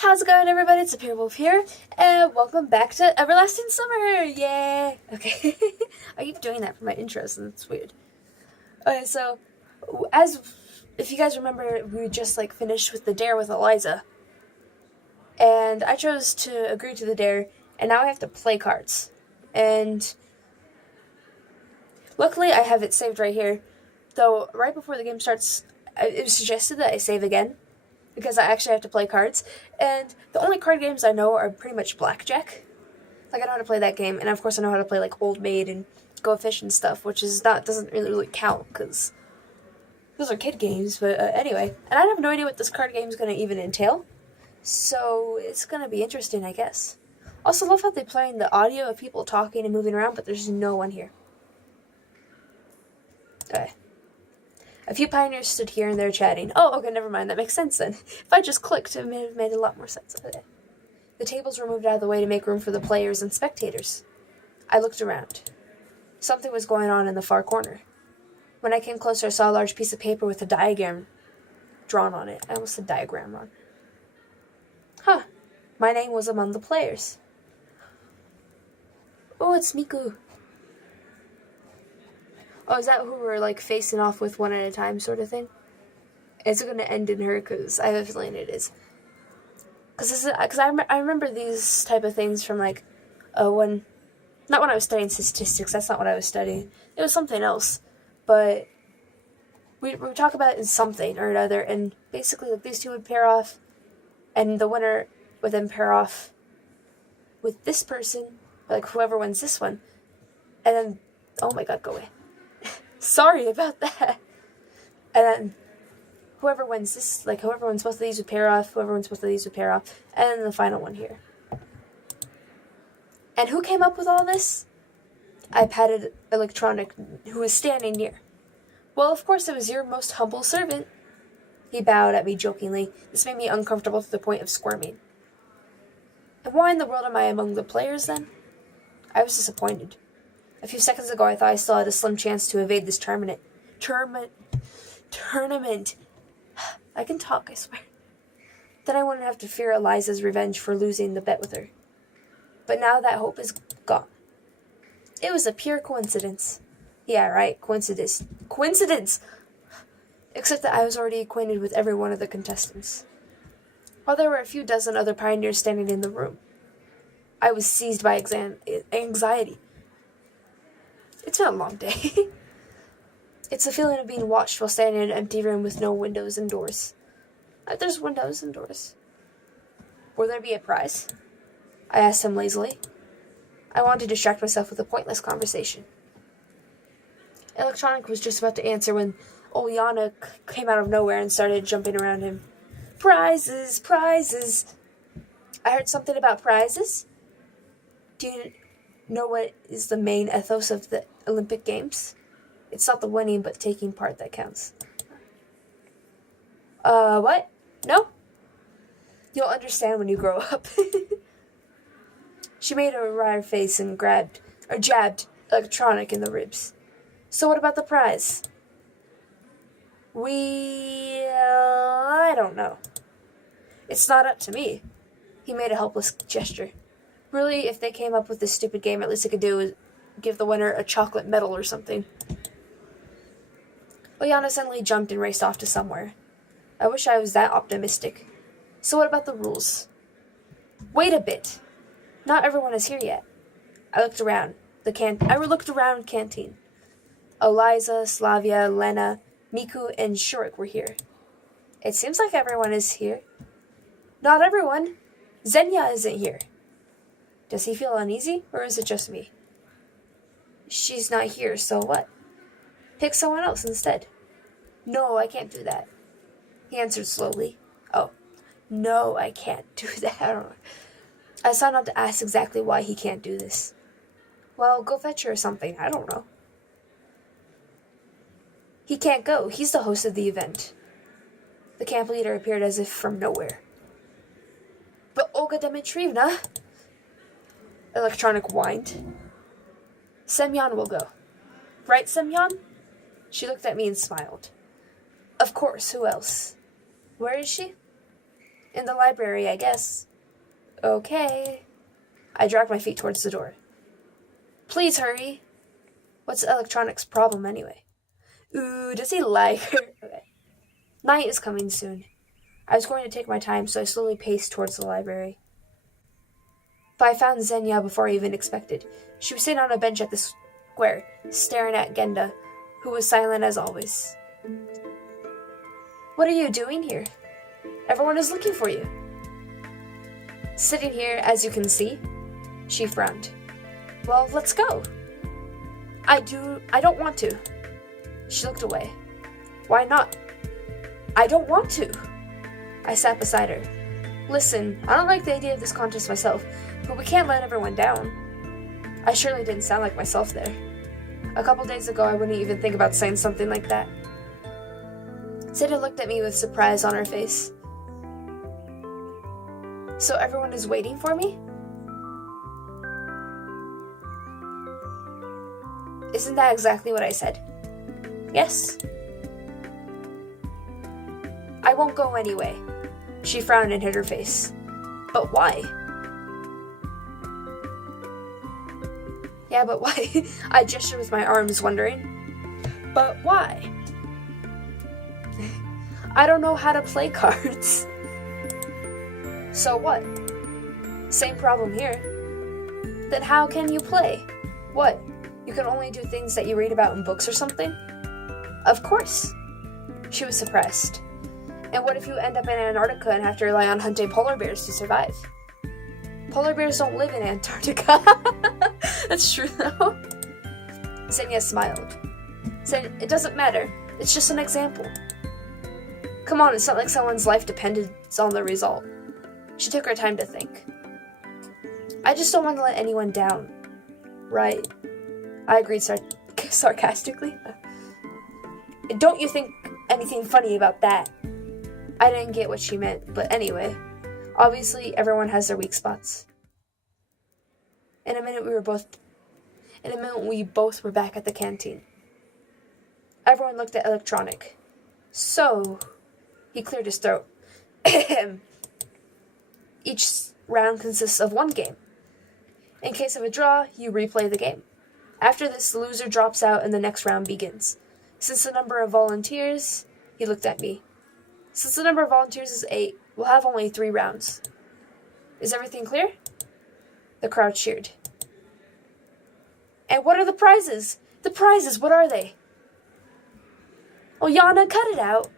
How's it going, everybody? It's a Wolf here, and welcome back to Everlasting Summer! Yay! Okay, I keep doing that for my intros, and it's weird. Okay, so, if you guys remember, we just, finished with the dare with Eliza. And I chose to agree to the dare, and now I have to play cards. And luckily, I have it saved right here. Though, right before the game starts, it was suggested that I save again, because I actually have to play cards. And the only card games I know are pretty much blackjack. I know how to play that game, and of course I know how to play Old Maid and Go Fish and stuff, which doesn't really count because those are kid games. But anyway, and I have no idea what this card game is going to even entail, so it's going to be interesting, I guess. Also, love how they're playing the audio of people talking and moving around, but there's no one here. Okay. A few pioneers stood here and there chatting. Oh, okay, never mind. That makes sense then. If I just clicked, it may have made a lot more sense. Okay. The tables were moved out of the way to make room for the players and spectators. I looked around. Something was going on in the far corner. When I came closer, I saw a large piece of paper with a diagram drawn on it. I almost said diagram wrong. Huh. My name was among the players. Oh, it's Miku. Oh, is that who we're, facing off with one at a time sort of thing? Is it going to end in her? Because I have a feeling it is. Because I remember these type of things from, not when I was studying statistics. That's not what I was studying. It was something else. But we talk about it in something or another, and basically, these two would pair off, and the winner would then pair off with this person, whoever wins this one. And then, oh my god, go away. Sorry about that. And then whoever wins this, whoever wins both of these would pair off, whoever wins both of these would pair off, and then the final one here. And who came up with all this? I patted Electronic, who was standing near. Well, of course, it was your most humble servant. He bowed at me jokingly. This made me uncomfortable to the point of squirming. And why in the world am I among the players, then? I was disappointed. A few seconds ago, I thought I still had a slim chance to evade this tournament. I can talk, I swear. Then I wouldn't have to fear Eliza's revenge for losing the bet with her. But now that hope is gone. It was a pure coincidence. Yeah, right, coincidence. Coincidence! Except that I was already acquainted with every one of the contestants. While there were a few dozen other pioneers standing in the room, I was seized by anxiety. It's been a long day. It's a feeling of being watched while standing in an empty room with no windows and doors. There's windows and doors. Will there be a prize? I asked him lazily. I wanted to distract myself with a pointless conversation. Electronic was just about to answer when Oliana came out of nowhere and started jumping around him. Prizes! Prizes! I heard something about prizes. Do you know what is the main ethos of the Olympic Games? It's not the winning, but taking part that counts. What? No? You'll understand when you grow up. She made a wry face and jabbed Electronic in the ribs. So what about the prize? I don't know. It's not up to me. He made a helpless gesture. Really, if they came up with this stupid game, at least they could do is give the winner a chocolate medal or something. Oyana suddenly jumped and raced off to somewhere. I wish I was that optimistic. So what about the rules? Wait a bit. Not everyone is here yet. I looked around canteen. Eliza, Slavia, Lena, Miku, and Shurik were here. It seems like everyone is here. Not everyone. Zenya isn't here. Does he feel uneasy, or is it just me? She's not here, so what? Pick someone else instead. No, I can't do that. He answered slowly. Oh, no, I can't do that. I don't know. I decided not to ask exactly why he can't do this. Well, go fetch her or something. I don't know. He can't go. He's the host of the event. The camp leader appeared as if from nowhere. But Olga Dmitrievna... Electronic whined. Semyon will go. Right, Semyon? She looked at me and smiled. Of course, who else? Where is she? In the library, I guess. Okay. I dragged my feet towards the door. Please hurry. What's Electronic's problem anyway? Ooh, does he like her? Okay. Night is coming soon. I was going to take my time, so I slowly paced towards the library. But I found Xenia before I even expected. She was sitting on a bench at the square, staring at Genda, who was silent as always. What are you doing here? Everyone is looking for you. Sitting here, as you can see. She frowned. Well, let's go. I don't want to. She looked away. Why not? I don't want to. I sat beside her. Listen, I don't like the idea of this contest myself, but we can't let everyone down. I surely didn't sound like myself there. A couple days ago, I wouldn't even think about saying something like that. Seda looked at me with surprise on her face. So everyone is waiting for me? Isn't that exactly what I said? Yes. I won't go anyway. She frowned and hid her face. But why? Yeah, but why? I gestured with my arms, wondering. But why? I don't know how to play cards. So what? Same problem here. Then how can you play? What? You can only do things that you read about in books or something? Of course. She was suppressed. And what if you end up in Antarctica and have to rely on hunting polar bears to survive? Polar bears don't live in Antarctica. That's true, though. Xenia smiled. Said, it doesn't matter. It's just an example. Come on, it's not like someone's life depended on the result. She took her time to think. I just don't want to let anyone down. Right. I agreed sarcastically. Don't you think anything funny about that? I didn't get what she meant, but anyway. Obviously, everyone has their weak spots. In a minute, we both were back at the canteen. Everyone looked at Electronic. So, he cleared his throat. Each round consists of one game. In case of a draw, you replay the game. After this, the loser drops out and the next round begins. Since the number of volunteers, he looked at me. Since the number of volunteers is 8, we'll have only 3 rounds. Is everything clear? The crowd cheered. And what are the prizes? The prizes, what are they? Ulyana, cut it out.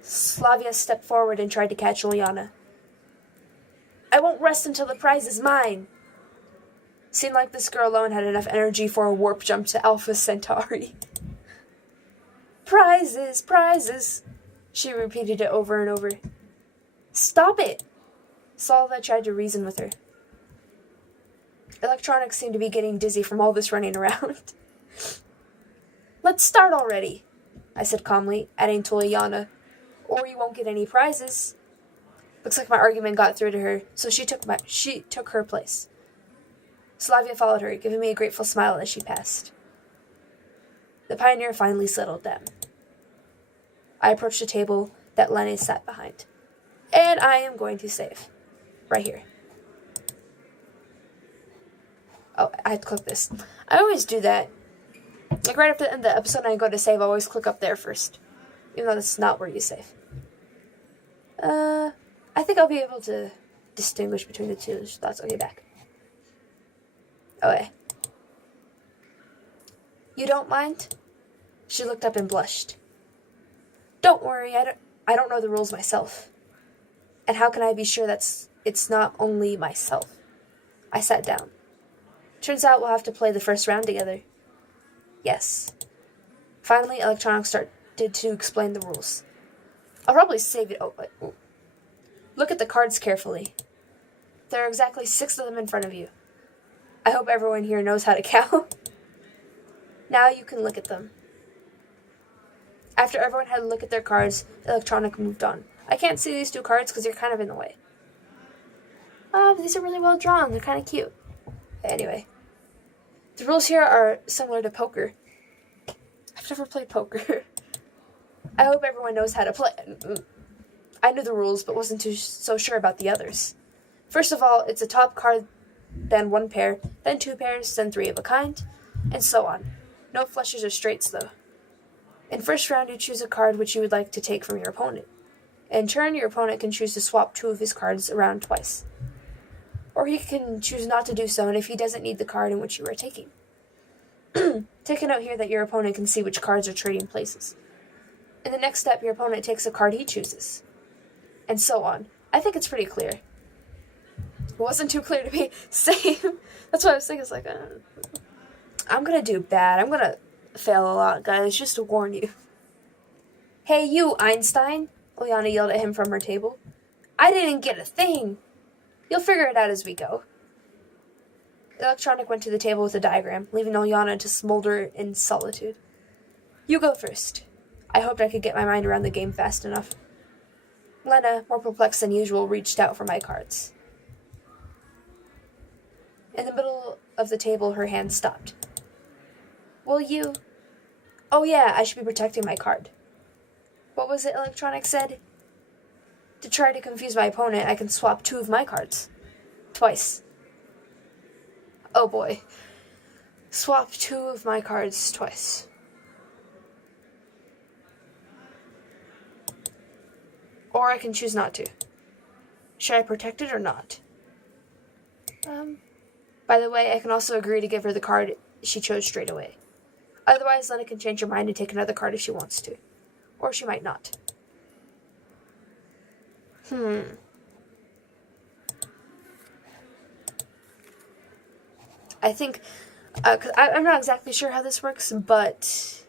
Slavia stepped forward and tried to catch Ulyana. I won't rest until the prize is mine. Seemed like this girl alone had enough energy for a warp jump to Alpha Centauri. Prizes, prizes. She repeated it over and over. Stop it. Slavia tried to reason with her. Electronics seemed to be getting dizzy from all this running around. Let's start already, I said calmly, adding to Ulyana, or you won't get any prizes. Looks like my argument got through to her, so she took her place. Slavia followed her, giving me a grateful smile as she passed. The pioneer finally settled down. I approached the table that Lenny sat behind. And I am going to save. Right here. Oh, I had to click this. I always do that. Like right after the end of the episode I go to save, I always click up there first. Even though that's not where you save. I think I'll be able to distinguish between the two thoughts. Okay, back. Okay. You don't mind? She looked up and blushed. Don't worry, I don't know the rules myself. And how can I be sure it's not only myself? I sat down. Turns out we'll have to play the first round together. Yes. Finally, Electronics started to explain the rules. I'll probably save it. Look at the cards carefully. There are exactly 6 of them in front of you. I hope everyone here knows how to count. Now you can look at them. After everyone had a look at their cards, Electronic moved on. I can't see these 2 cards because you're kind of in the way. Oh, but these are really well drawn. They're kind of cute. Anyway. The rules here are similar to poker. I've never played poker. I hope everyone knows how to play. I knew the rules, but wasn't so sure about the others. First of all, it's a top card, then one pair, then two pairs, then three of a kind, and so on. No flushes or straights, though. In first round, you choose a card which you would like to take from your opponent. In turn, your opponent can choose to swap two of his cards around twice. Or he can choose not to do so, and if he doesn't need the card in which you are taking. Take a note here that your opponent can see which cards are trading places. In the next step, your opponent takes a card he chooses. And so on. I think it's pretty clear. It wasn't too clear to me. Same. That's what I was thinking. It's like, I'm gonna do bad. I'm gonna fail a lot, guys, just to warn you. Hey, you, Einstein, Liana yelled at him from her table. I didn't get a thing. You'll figure it out as we go. The electronic went to the table with a diagram, leaving Ilyana to smolder in solitude. You go first. I hoped I could get my mind around the game fast enough. Lena, more perplexed than usual, reached out for my cards. In the middle of the table, her hand stopped. Will you? Oh yeah, I should be protecting my card. What was it Electronic said? To try to confuse my opponent, I can swap two of my cards. Twice. Oh boy. Swap two of my cards twice. Or I can choose not to. Should I protect it or not? By the way, I can also agree to give her the card she chose straight away. Otherwise, Lena can change her mind and take another card if she wants to. Or she might not. I think, cause I'm not exactly sure how this works, but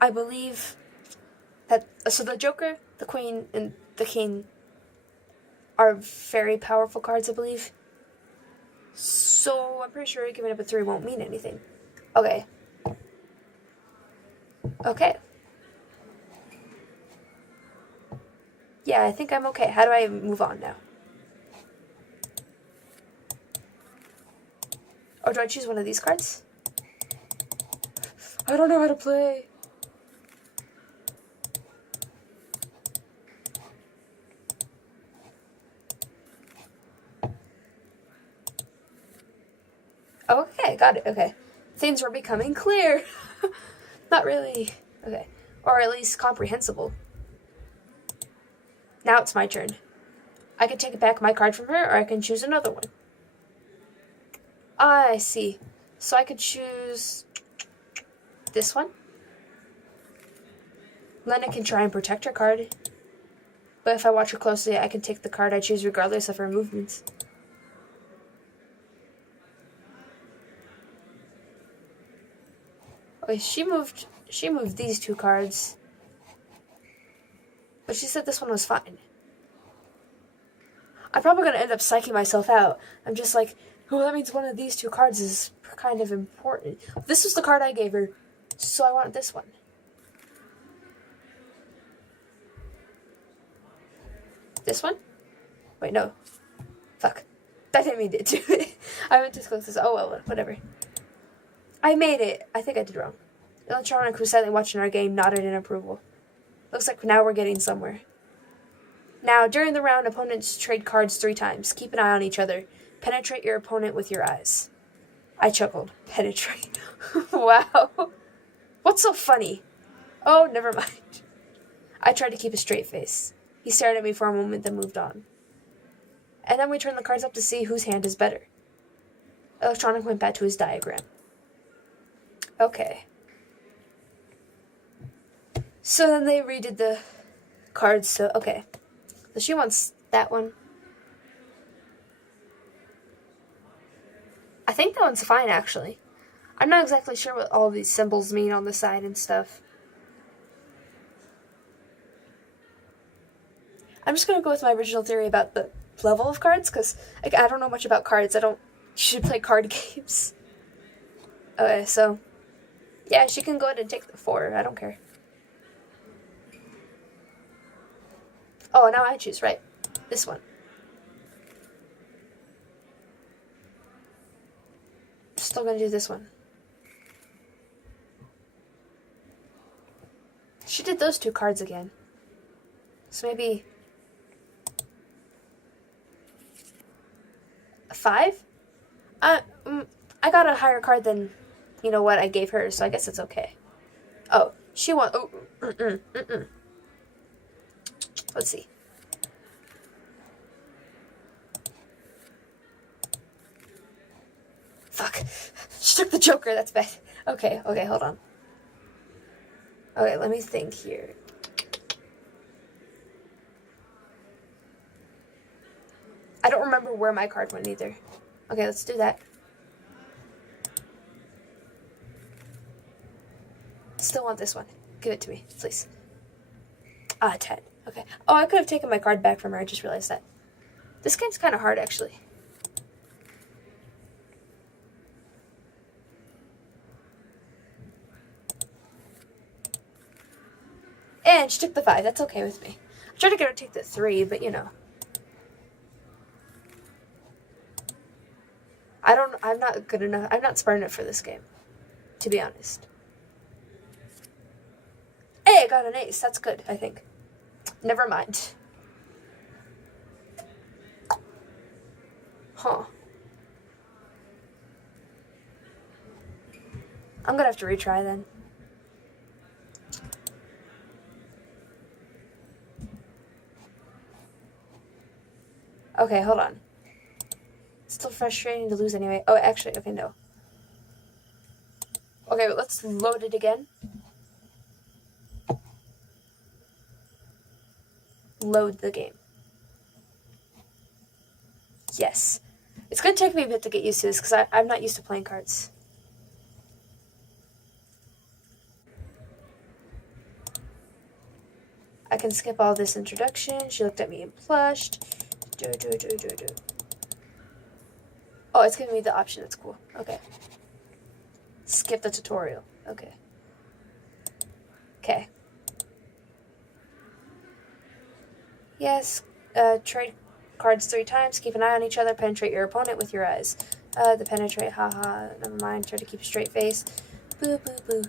I believe that, so the Joker, the Queen, and the King are very powerful cards, I believe. So I'm pretty sure giving up a 3 won't mean anything. Okay. Okay. Yeah, I think I'm okay. How do I move on now? Or do I choose one of these cards? I don't know how to play. Okay, got it. Okay. Things were becoming clear. Not really. Okay. Or at least comprehensible. Now it's my turn. I can take back my card from her, or I can choose another one. I see. So I could choose this one. Lena can try and protect her card. But if I watch her closely, I can take the card I choose regardless of her movements. Okay, she moved these two cards. But she said this one was fine. I'm probably going to end up psyching myself out. I'm just like, oh, that means one of these two cards is kind of important. This was the card I gave her, so I want this one. This one? Wait, no. Fuck. I didn't mean to do it. I meant to close this. Oh, well, whatever. I made it. I think I did wrong. Electronic, who's silently watching our game, nodded in approval. Looks like now we're getting somewhere. Now, during the round, opponents trade cards 3 times. Keep an eye on each other. Penetrate your opponent with your eyes. I chuckled. Penetrate. Wow. What's so funny? Oh, never mind. I tried to keep a straight face. He stared at me for a moment, then moved on. And then we turned the cards up to see whose hand is better. Electronic went back to his diagram. Okay. So then they redid the cards, so, okay. So she wants that one. I think that one's fine, actually. I'm not exactly sure what all these symbols mean on the side and stuff. I'm just going to go with my original theory about the level of cards, because I don't know much about cards. You should play card games. Okay, so, yeah, she can go ahead and take the 4. I don't care. Oh, now I choose, right. This one. Still gonna do this one. She did those 2 cards again. So maybe 5? I got a higher card than, what I gave her, so I guess it's okay. Oh, she won. Oh, Let's see. Fuck. She took the Joker. That's bad. Okay, hold on. Okay, let me think here. I don't remember where my card went either. Okay, let's do that. Still want this one. Give it to me, please. 10. Okay. Oh, I could have taken my card back from her. I just realized that. This game's kind of hard, actually. And she took the 5. That's okay with me. I tried to get her to take the 3, but I'm not good enough. I'm not smart enough for this game, to be honest. Hey, I got an ace. That's good, I think. Never mind. Huh. I'm gonna have to retry then. Okay, hold on. It's still frustrating to lose anyway. Oh, actually, okay, no. Okay, but let's load it again. Load the game. Yes. It's going to take me a bit to get used to this because I'm not used to playing cards. I can skip all this introduction. She looked at me and blushed. Oh, it's giving me the option. That's cool. Okay. Skip the tutorial. Okay. Okay. Yes. Trade cards 3 times. Keep an eye on each other. Penetrate your opponent with your eyes. The penetrate. Haha. Never mind. Try to keep a straight face. Boo, boo, boo.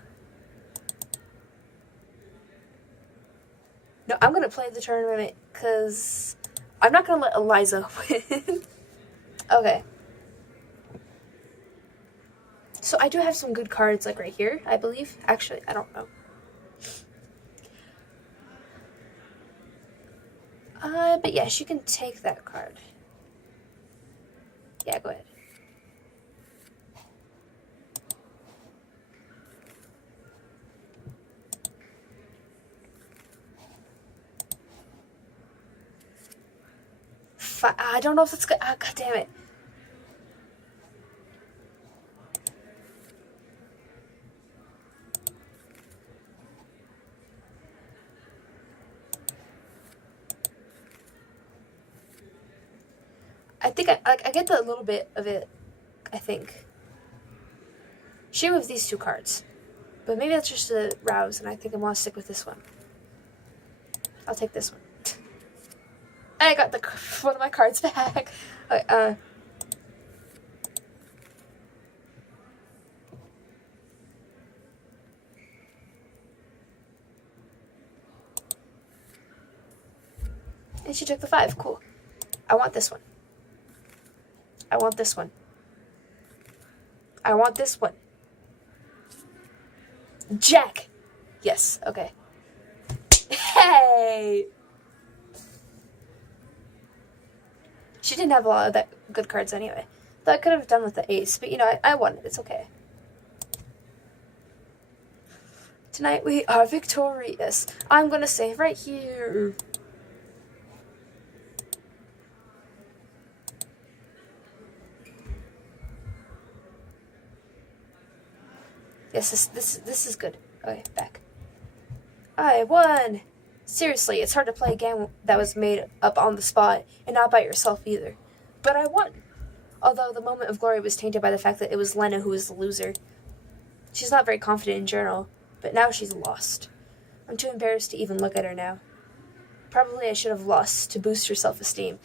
No, I'm going to play the tournament because I'm not going to let Eliza win. Okay. So I do have some good cards, like right here, I believe. Actually, I don't know. But yeah, she can take that card. Yeah, go ahead. I don't know if that's good. God damn it. I think I get a little bit of it, I think. She removed these 2 cards. But maybe that's just a rouse, and I think I want to stick with this one. I'll take this one. I got one of my cards back. And she took the 5. Cool. I want this one. I want this one. I want this one. Jack! Yes, okay. Hey! She didn't have a lot of that good cards anyway. Though I could have done with the ace, but I won it. It's okay. Tonight we are victorious. I'm gonna save right here. Yes, this is good. Okay, back. I won! Seriously, it's hard to play a game that was made up on the spot and not by yourself either. But I won! Although the moment of glory was tainted by the fact that it was Lena who was the loser. She's not very confident in general, but now she's lost. I'm too embarrassed to even look at her now. Probably I should have lost to boost her self-esteem.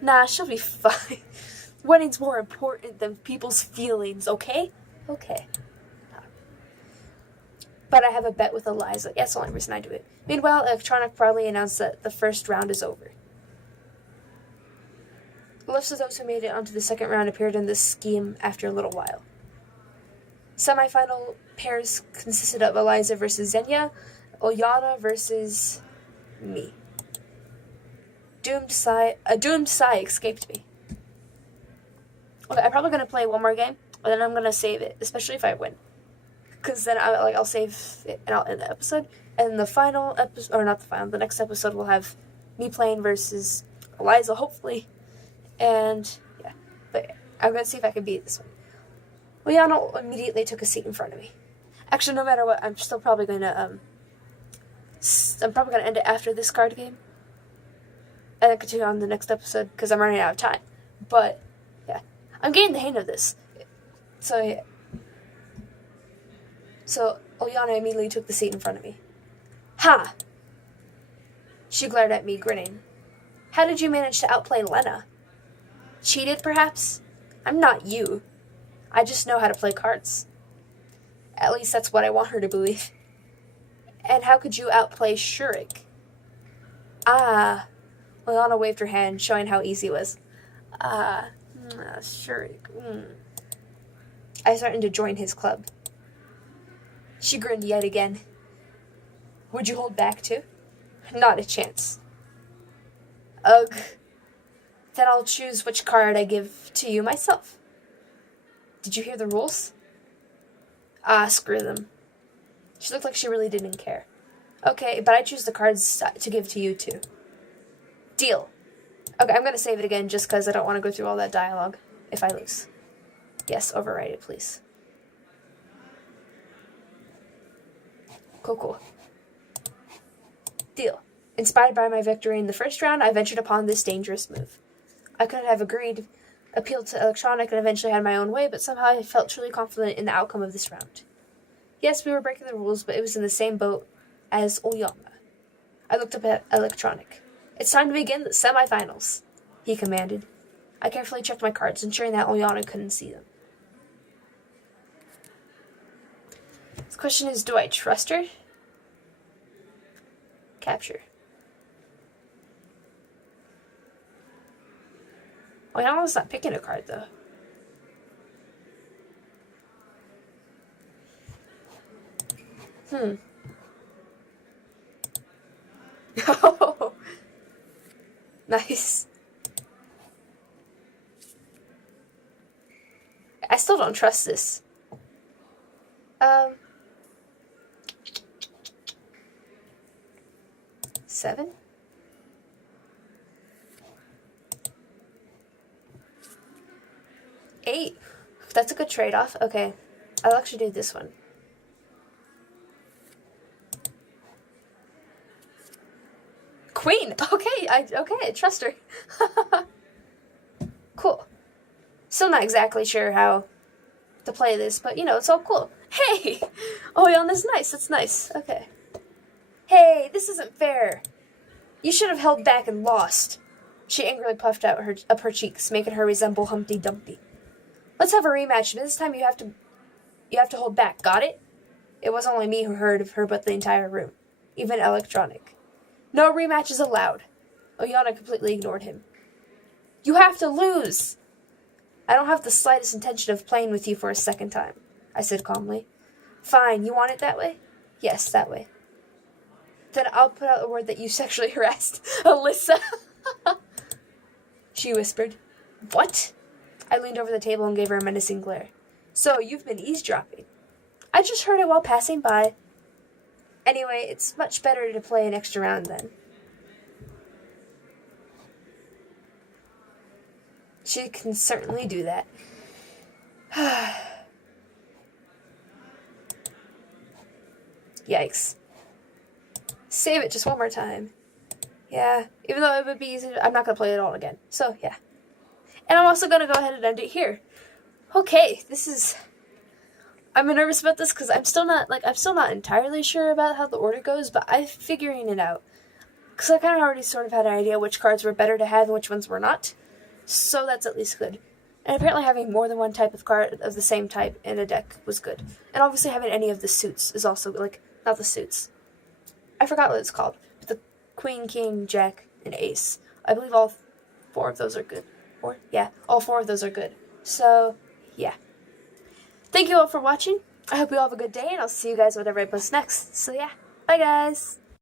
Nah, she'll be fine. Winning's more important than people's feelings, okay? Okay. But I have a bet with Eliza. That's the only reason I do it. Meanwhile, Electronic proudly announced that the first round is over. The lists of those who made it onto the second round appeared in this scheme after a little while. Semi-final pairs consisted of Eliza versus Xenia, Olyana versus me. A doomed sigh escaped me. Okay, I'm probably gonna play one more game, and then I'm gonna save it, especially if I win, because then I'll save it and I'll end the episode. And the final episode, or not the final, the next episode will have me playing versus Eliza, hopefully. And yeah, but I'm gonna see if I can beat this one. Liana immediately took a seat in front of me. Actually, no matter what, I'm still probably gonna end it after this card game, and then continue on the next episode because I'm running out of time. But yeah, I'm getting the hang of this. So yeah. So Olyana immediately took the seat in front of me. Ha! She glared at me, grinning. How did you manage to outplay Lena? Cheated, perhaps? I'm not you. I just know how to play cards. At least that's what I want her to believe. And how could you outplay Shurik? Ah. Olyana waved her hand, showing how easy it was. Shurik. I threatened to join his club. She grinned yet again. Would you hold back too? Not a chance. Ugh. Then I'll choose which card I give to you myself. Did you hear the rules? Ah, screw them. She looked like she really didn't care. Okay, but I choose the cards to give to you too. Deal. Okay, I'm gonna save it again just because I don't want to go through all that dialogue if I lose. Yes, overwrite it, please. Cool. Deal. Inspired by my victory in the first round, I ventured upon this dangerous move. I could have appealed to Electronic, and eventually had my own way, but somehow I felt truly confident in the outcome of this round. Yes, we were breaking the rules, but it was in the same boat as Olyana. I looked up at Electronic. It's time to begin the semifinals, he commanded. I carefully checked my cards, ensuring that Olyana couldn't see them. The question is, do I trust her? Capture. Olyana's not picking a card, though. Oh, nice. I still don't trust this. 7? Eight. That's a good trade-off. Okay. I'll actually do this one. Queen! Okay, I trust her. Cool. Still not exactly sure how to play this, but, it's all cool. Hey! Oh, yeah, that's nice. That's nice. Okay. Hey, this isn't fair. You should have held back and lost. She angrily puffed out her cheeks, making her resemble Humpty Dumpty. Let's have a rematch, but this time you have to hold back. Got it? It wasn't only me who heard of her, but the entire room. Even Electronic. No rematches allowed. Olyana completely ignored him. You have to lose! I don't have the slightest intention of playing with you for a second time, I said calmly. Fine, you want it that way? Yes, that way. Then I'll put out a word that you sexually harassed Alyssa. She whispered. What? I leaned over the table and gave her a menacing glare. So, you've been eavesdropping. I just heard it while passing by. Anyway, it's much better to play an extra round then. She can certainly do that. Yikes. Save it just one more time. Yeah, even though it would be easy, I'm not going to play it all again. So, yeah. And I'm also going to go ahead and end it here. Okay, I'm nervous about this because I'm still not entirely sure about how the order goes, but I'm figuring it out. Because I kind of already sort of had an idea which cards were better to have and which ones were not. So that's at least good. And apparently having more than one type of card of the same type in a deck was good. And obviously having any of the suits is also, not the suits. I forgot what it's called. But the queen, king, jack, and ace. I believe all 4 of those are good. Or, yeah, all 4 of those are good. So, yeah. Thank you all for watching. I hope you all have a good day, and I'll see you guys whenever I post next. So, yeah. Bye, guys.